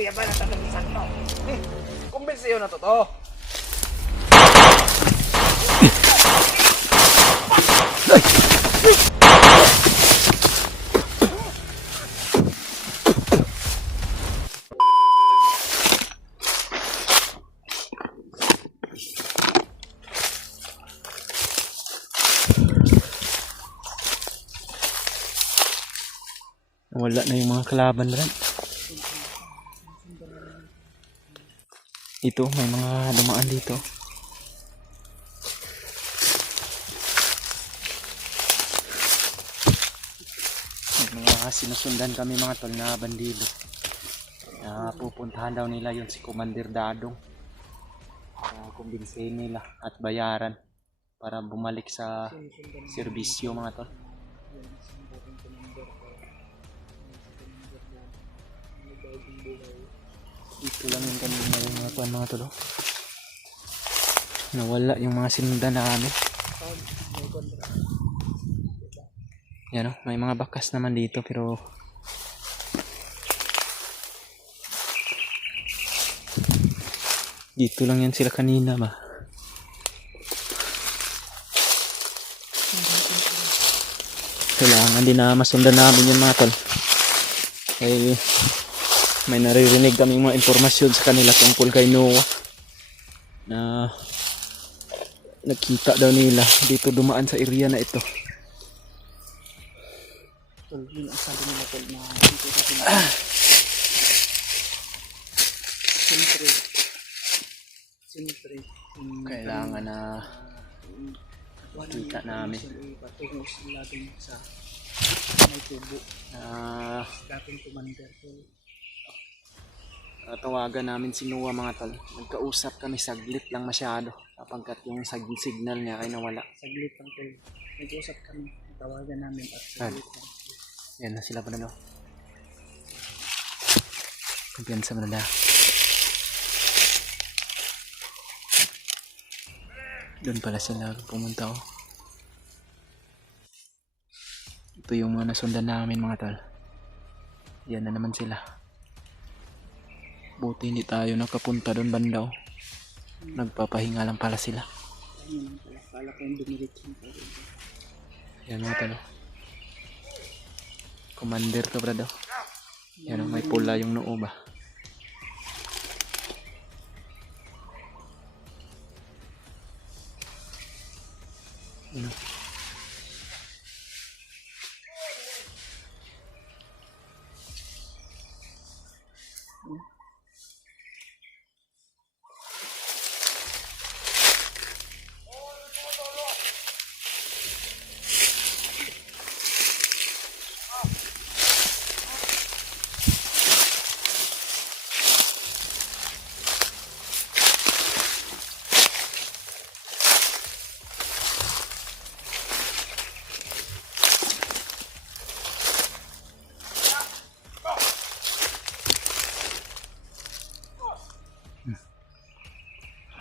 Kuya ba natatagisan to? Kumbinsiyo na to. Wala na yung mga kalaban rin. Ito, may mga dumaan dito. May mga sinusundan kami mga tol na bandido. Pupuntahan daw nila yun si Commander Dadong. Kumbinsihin nila at bayaran para bumalik sa serbisyo mga tol. Ito lang yung kanina yung mga kuwan mga tol. Nawala yung mga sinundan namin. Yan o, may mga bakas naman dito pero dito lang yan sila kanina ba. Kailangan din na masundan namin yung mga tol. Ay may naririnig kaming mga impormasyon sa kanila tungkol kay Noah na nakita daw nila dito dumaan sa area na ito. Tol, yun ang sabi nila tol na dito sa pinag. Siyempre, Kailangan na kita namin. Patungo sila dun sa may tubo dating commander ko. Tawagan namin si Noah mga tol. Nagkausap kami saglit lang masyado kapagkat yung signal niya ay nawala. Saglit lang tol. Nag-usap kami. Tawagan namin at saglit lang. Yan na sila pa na. Kumpiyansa mo na na. Doon pala sila pumunta oh. Ito yung mga nasundan namin mga tol. Yan na naman sila. Buti hindi tayo nakapunta doon banda oh. Nagpapahinga lang pala sila. Kala ko yung dumilit yung pala. Yan mga tol. Commander to brado. Yan may pula yung noo ba.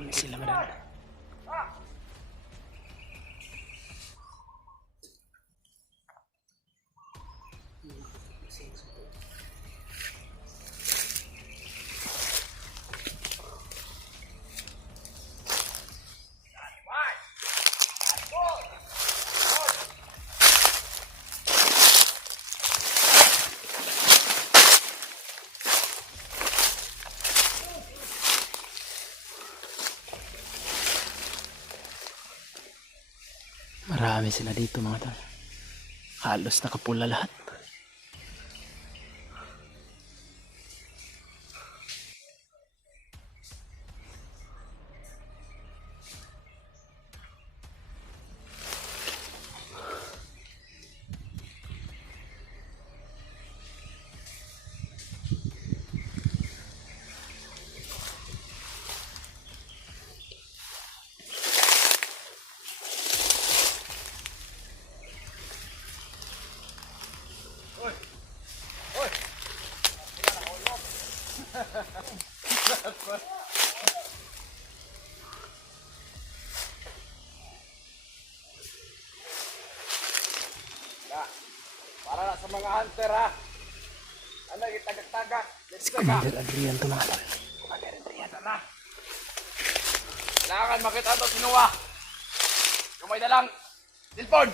Marami sila marami. Marami sila dito mga tol. Halos nakapula lahat. Para sa mga hunter ha. Ano, itagak-tagak. Let's Si go ka. Commander Adrian to mga tol. Commander Adrian. Tara. Kailangan makita ito, sinuwa. Yung may dalang silpon.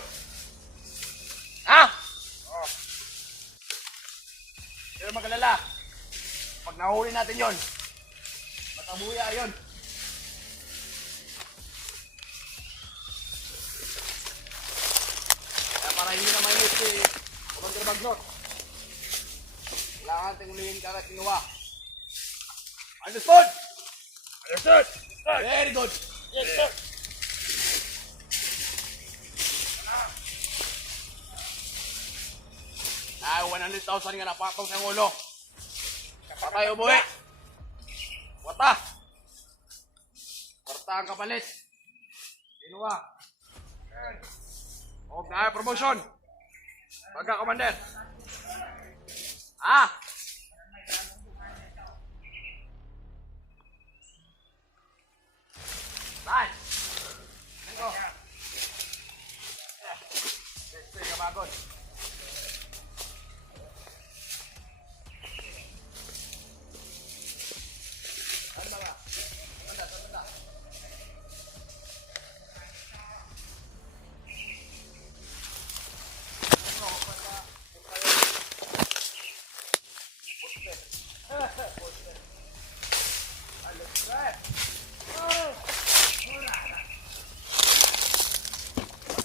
Ha? Oo. Pero magalala. Pag nahuli natin yon, matabuya yon. Kaya para hindi na mainit si Commander Bagnot, kailangan natin ulihin ka na sinuwa. Understood? Understood. Very good. Yes, sir. Ah, 100,000 nga napatong sa ulo. Patay o buhi. Wata. Kwarta ang kapalit. Sinuwa. Huwag na promotion. Pagka, Commander. Ah! Bye! Go! Sige ka bagod. Ano ba? Sanda.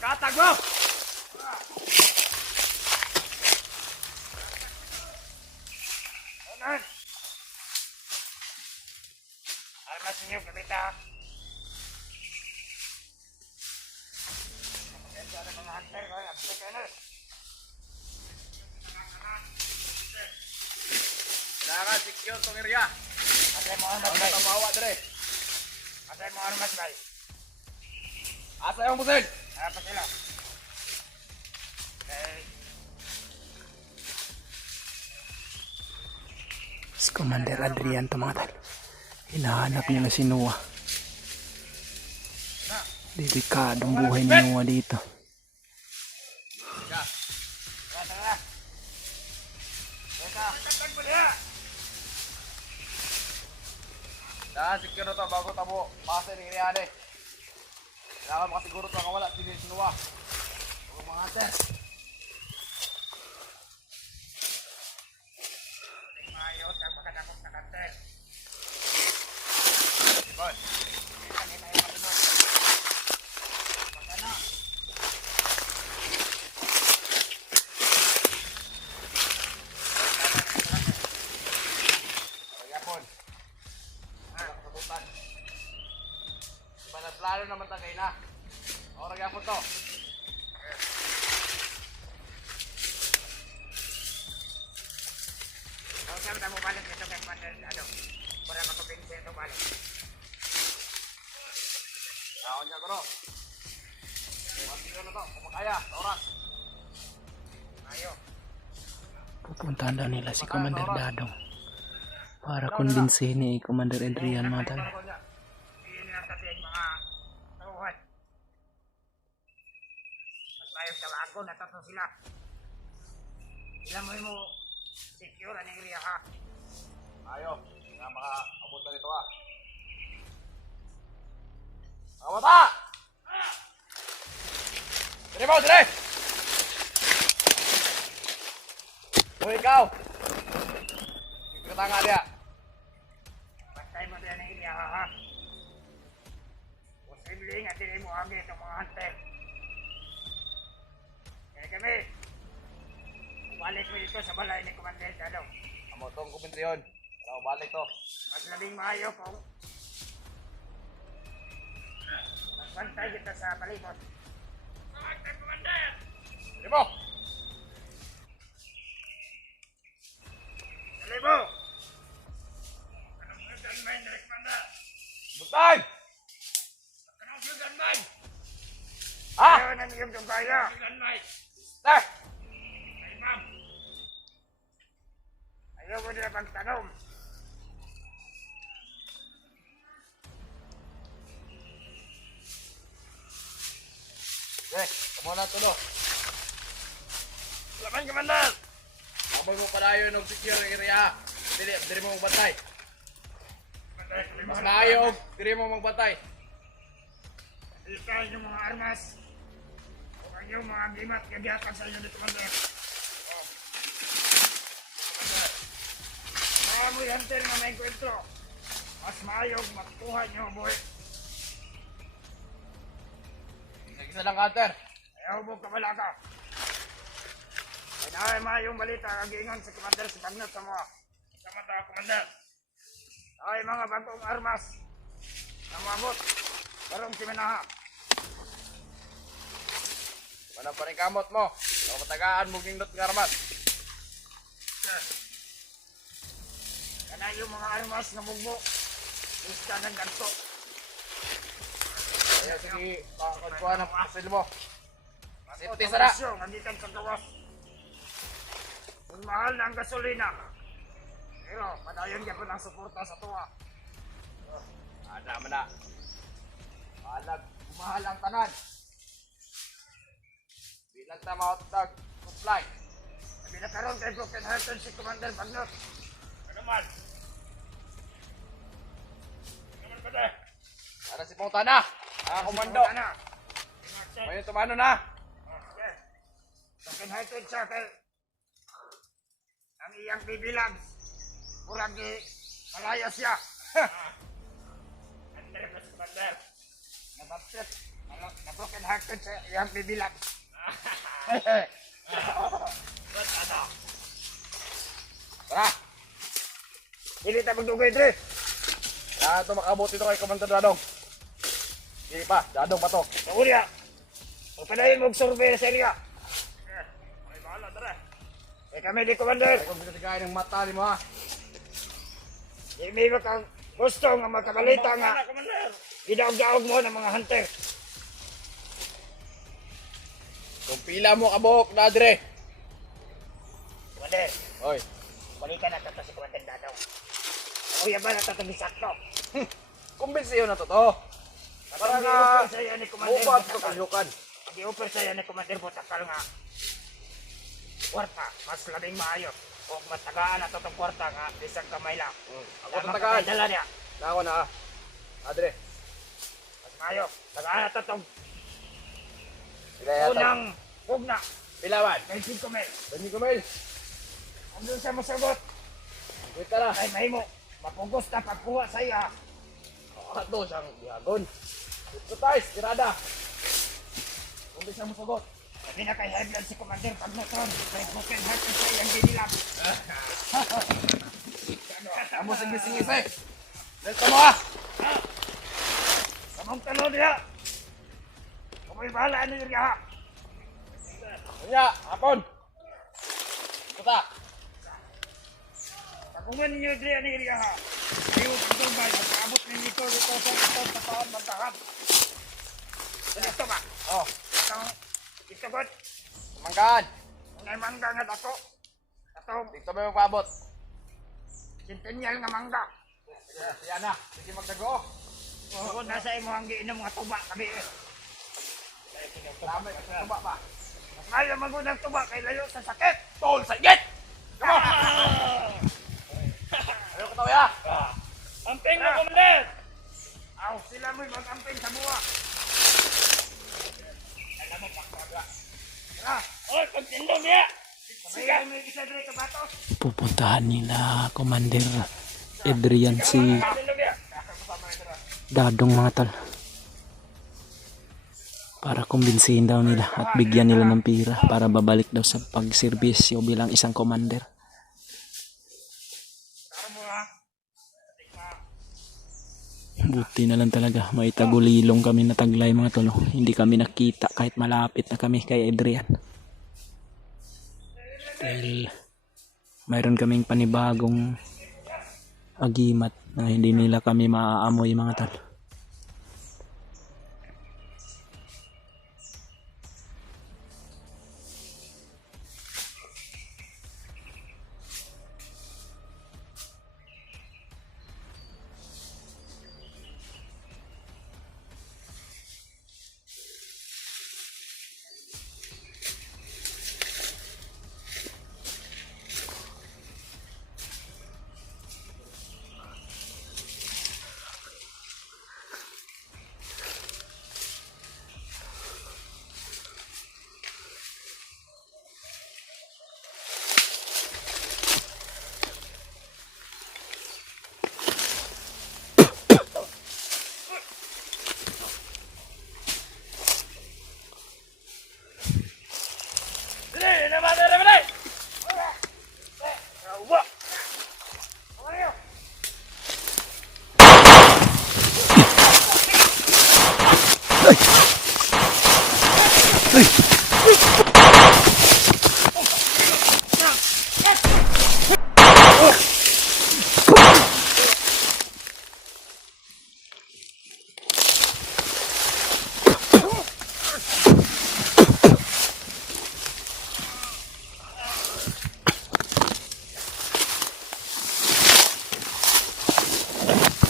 Katag mo! Anan! Armas ninyo, kamita! Kaya na mga hunter, kaya absent ka na! Kailangan secure itong area! Atay mo armas, bay! Tamawa, dre! Atay mo armas, bay! Asa yung busil? Apa sila? Si Commander Adrian to mga tol. Hinahanap niya na si Noah. Delikadong buhay ni Noah dito. Tara. Dahan, secure na to bago tabo. Pasa ng iriade. Kailangan makasiguro ito nakawala. Sili sinuwa. Huwag mga hunter. Ayos ang makadakot na hunter. Sibon. Magana. Pagapon. Kasabutan. Lalo naman tagay na. O, nagyapon to. Huwag kami mo balik ito kay Commander, para makabinsya ito balik. Ako niya ko no. Masiro na to, kumakaya, oras. Ayo. Pupuntahan daw nila si Commander Dadong para kumbinsihin ni Commander Adrian mga tol. Hindi na sa mga tauhan. Mas mayroon sa lago, natatlo sila. Ilan mo secure ang area ha. Ayo, nga makaabot na dito ha. Mga bata! Dire mo, dire! O ikaw! Ikita nga diya. Bantay mo din ang area ha. Posible nga dire mo agi itong mga hunter. Kaya kami, balik mo dito sa balay ni Commander Dadong. Amo itong kumentryon. Para balik to. Mas labing maayo kung magbantay kita sa palibot. Commander! Commander! Dali mo! Dali mo! Anong gunman, Direk Panda? Butay! Anong gunman? Ha? Ayaw na niyong kaya. Gunman! Start! Ayaw mo nila magtanong. Okay, kamu na tulo. Laban, Commander! Kapag mo padayon og secure ang area. Dili mo magbantay. Mas maayo, dili mo magbantay. Ikaw yung mga armas. Huwag yung mga gimat gagyatan sa inyo dito, Commander. Mga mo hunter na may kwentro. Mas maayong makuha nyo, boy. Isa lang Hunter. Ayaw mo kabala ka. Ay maayong balita kagingon sa Commander si Bagnot sa mga. Sama-sama, Commander. Ay mga bagong armas na mabot. Karong siminaha. Manang panikamot mo. Sa matagaan mo gindot nga armas. Kana yung mga armas na mugbo. Lista ng ganto. Kaya sige, pakagkuhan ang pasil mo. Safety Ito sara. presyo, nandiyan sa gawas. Kung mahal na ang gasolina. Pero padayon ka po ng suporta sa tuwa. Ada man na. Mahal, mahal ang tanan. Bilang ta mautag supply. Sabi na karoon kay Broken Hearted si Commander Bagnot. Ano man? Ano man ba de? Para si Pongtana. Ang komando. Ano? Ngayon tumano na. Okay. Broken Hearted siya kay ang iyang bibilang. Murag di malaya siya. Andre pa si Commander. Nabapsit. Na Broken Hearted siya iyang bibilang. Ba't ano? Tara. Hindi tayo magdugay, Dre. Kaya ito makabot dito kay Komando Dadong. Hindi pa, Dadong pa to. Nakulya. Pagpadayin mo survey sa area. Ay, bahala, Dre. Eh kami di, Commander. Kung binatigayan ng mata ni mo ha. May kang gusto nga magkabalita nga. Gidaog-daog mo ng mga hunter. Kung pila mo kabok na Adre. Commander, Oy, balita na tato si Commander Dadaw. Kuya ba na tato ni Sakto? kumbinsiyo na to to. Para nga, Di-offer sa'yo ni Commander bupat ko Butakal. kasyukan. Di-offer sa'yo ni Commander Butakal nga. Kwarta, mas labing maayo. Huwag matagaan na itong kwarta nga, isang kamay lang. Ako tatagaan. Dala niya. Na ako na ha. Adre. Mas maayo. Tagaan na itong Kaya yata. unang hugna. Pilawan. Kay 5 mil. Dami ko mail. Kung doon siya masagot, Wait ka na. ay mahimo. Mapugos na pagkuha sa iya. Ato siyang bihagon. Ito tayo, tirada. Kung di siya mo sagot. Sabi na kay high blood si Commander Pagnotron. Kay Broken Heart sa iyang dinilang. Amo singis-singis eh. Dito mo ha. Samong talo niya. Kumoy bahala ano yung riyaha. Kunya, hapon. Kuta. Tagungan ninyo dili ano yung riyaha. Ayaw pagdubay. Pagkaabot ninyo ito sa taon magkahab. Ito ba? Oh, Ito God. manggaan. Kung ay mangga nga dako. Ito, Dito ba yung pabot? centennial nga mangga. Yan na. Sige magdago. Kung nasa imo ang giinom mga tuba. Sabi eh. Lamay ka tuba pa. Mas mayo magunang tuba kay layo sa sakit. Tol sa igit! Come on! Ayaw ka tawya! Amping mo, Commander! Aw, sila mo'y mag-amping sa buwa. Alam mo, pakbaga. Tara! Oy, pagtindong niya! Sabay mo yung isa dre ka batos. Pupuntahan nila Commander Adrian si Pagtindong niya! Dadong mga tal. Para kumbinsihin daw nila at bigyan nila ng pira para babalik daw sa pagserbisyo bilang isang commander. Tara mo ha! Buti na lang talaga may tagulilong kami na taglay mga tolo. Hindi kami nakita kahit malapit na kami kay Adrian. Dahil mayroon kaming panibagong agimat na hindi nila kami maaamoy mga tal.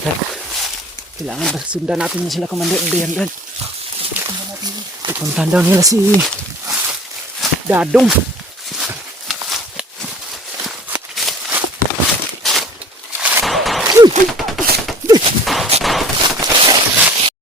Kailangan ba sundan natin sila, Commander Brian Brad. Pupuntahan daw nila si Dadong. Uy!